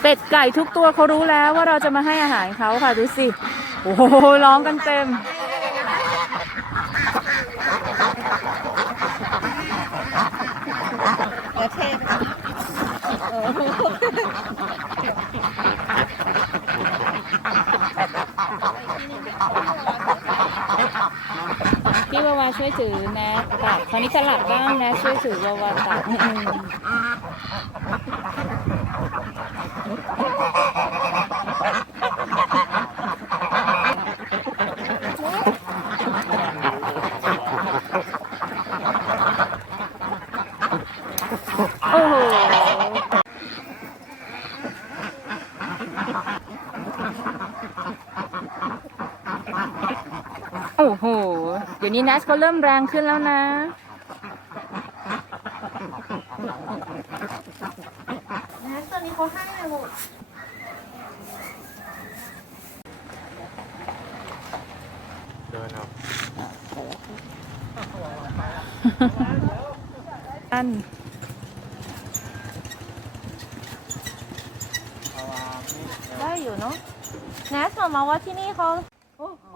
เป็ดไก่ทุกตัวเขารู้แล้วว่าเราจะมาให้อาหารเขาค่ะดูสิ โอ้โหร้องกันเต็ม พี่วาวาช่วยถือแมสตักคราวนี้สลับบ้างนะ ช่วยถือวาวาตักอืมโอ้โห โอ้โห เดี๋ยวนี้นัสก็เริ่มแรงขึ้นแล้วนะนะตอนนี้เขาให้เลยลูกเดินเอาอันได้อยู่เนาะแนสบอกมาว่าที่นี่เขาโอ้โอ้อู้เดิน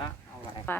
ละเอาไว้ไป